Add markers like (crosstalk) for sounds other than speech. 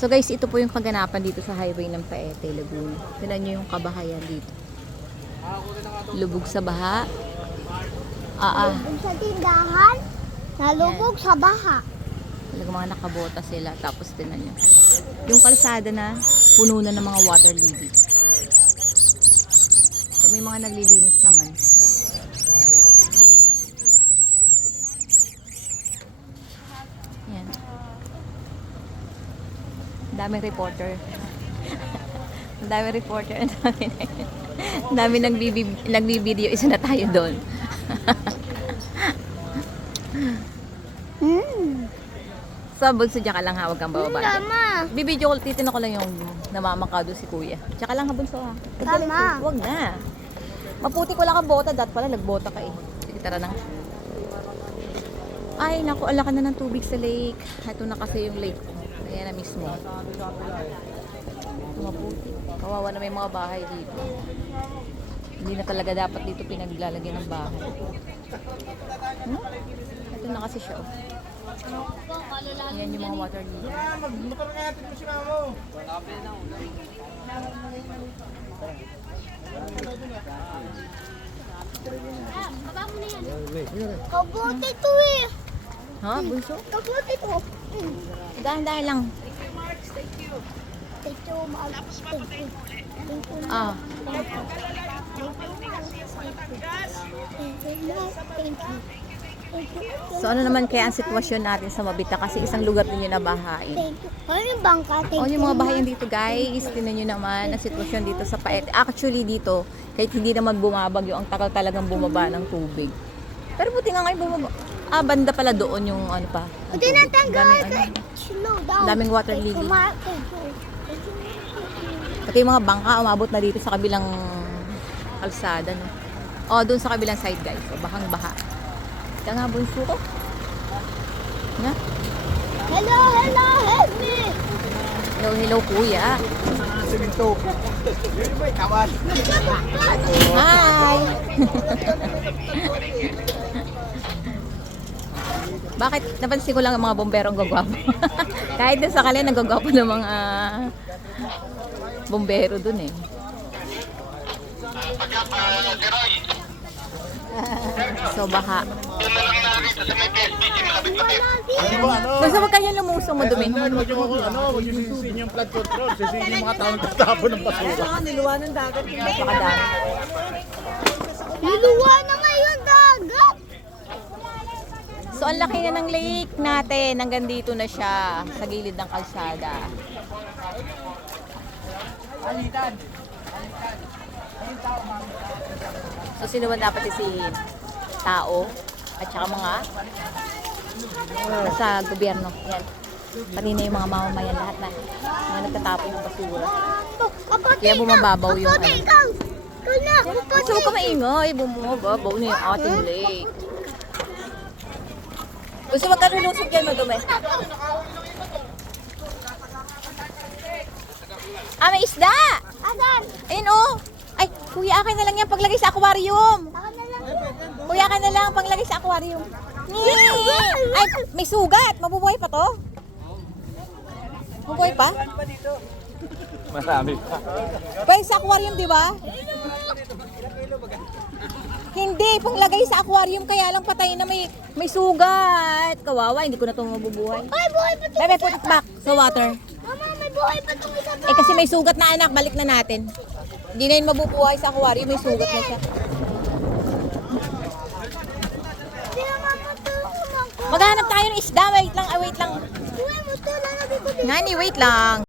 So guys, ito po yung kaganapan dito sa highway ng Paete, Laguna. Tignan nyo yung kabahayan dito. Lubog sa baha. Ah, ah. Lubog sa tindahan, nalubog sa baha. Talagang mga nakabota sila. Tapos tignan nyo. Yung kalsada na, puno na ng mga water lily. So may mga naglilinis naman. Yan. Ang (laughs) daming reporter. Ang daming reporter. (laughs) Ang dami na Ang dami nagbibi- nagbibideo. Isa na tayo doon. (laughs) Hmm. So, bunso, dyan ka lang ha. Huwag kang bababa. Tama. Bibidyo ko, titin ko lang yung namamakado si kuya. Tsaka lang ha, bunso ha. Tama. Huwag na. Maputi ko lang ang bota. Dat pala, nagbota ka eh. Sige, tara na. Ay, naku, ala ka na ng tubig sa lake. Ito na kasi yung lake ko. Ayan na mismo. Maputi. Kawawa na may mga bahay dito. Hindi na talaga dapat dito pinaglalagyan ng bahay. Hmm? Ito na kasi siya. oh. Ayan yung mga water lily. Kabuti to eh. Ha, bunso? Kabuti to. Hmm. Dahan-dahan lang. Thank you, mahal. Thank you. Thank you, Ah, Thank you. Thank you. Thank you. Thank you. so ano naman kaya ang sitwasyon natin sa Mabita kasi isang lugar din yun na bahain. Thank you. Ano yung bangka? Thank O yung mga ma. bahayan dito guys, tinan nyo naman ang sitwasyon dito sa Paete. Actually dito, kahit hindi naman bumabagyo, ang takal talagang bumaba ng tubig. Pero buti nga ngayon bumaba. Ah, banda pala doon yung ano pa. tubig. natanggal. Daming ano. Slow down. Daming water lily. Pati yung mga bangka, umabot na dito sa kabilang kalsada. No? O, doon sa kabilang side guys. O, bahang baha. Ika nga, bunso ko. Nga. Hello, hello, help me. Hello, hello kuya. Hi! (laughs) Bakit napansin ko lang ang mga bombero ang gagwapo? (laughs) Kahit doon sa kalye, nagagwapo ng mga bombero doon eh. (laughs) so baka. Basta wag kayong lumusong. Ano, wag yung ano, yung sisihin yung flood control, sisihin yung mga taong tatapon ng basura. Napakadami. Luluwa na ngayon dagat. So ang laki na ng lake natin. Hanggang dito na siya sa gilid ng kalsada. So sino ba dapat si tao at saka mga nasa gobyerno. Yan. Pati na yung mga mamamayan lahat na mga nagtatapon ng basura. Kaya bumababaw yung ano. ikaw. Ikaw na. Ka maingay. Bumababaw na yung ating lake. Gusto wag ka lulusog dyan madumi. Ah, may isda! Asan? Ayun oh! Ay, kuya, akin na lang yan paglagay sa aquarium. Ako na lang. Kuya, akin na lang paglagay sa aquarium. Ay, may sugat. Mabubuhay pa to? Mabubuhay pa? Marami pa. Pwede sa aquarium, di ba? Hindi, panglagay sa aquarium kaya lang patay na may may sugat. Kawawa, hindi ko na ito mabubuhay. Ay, buhay pa to. Bebe, put it back sa water. Mama, may buhay pa tong isa Eh kasi may sugat na anak, balik na natin. Hindi na yun mabubuhay sa aquarium, may sugat na siya. Maghanap tayo ng isda, wait lang, ah, wait lang. Ngani, wait lang.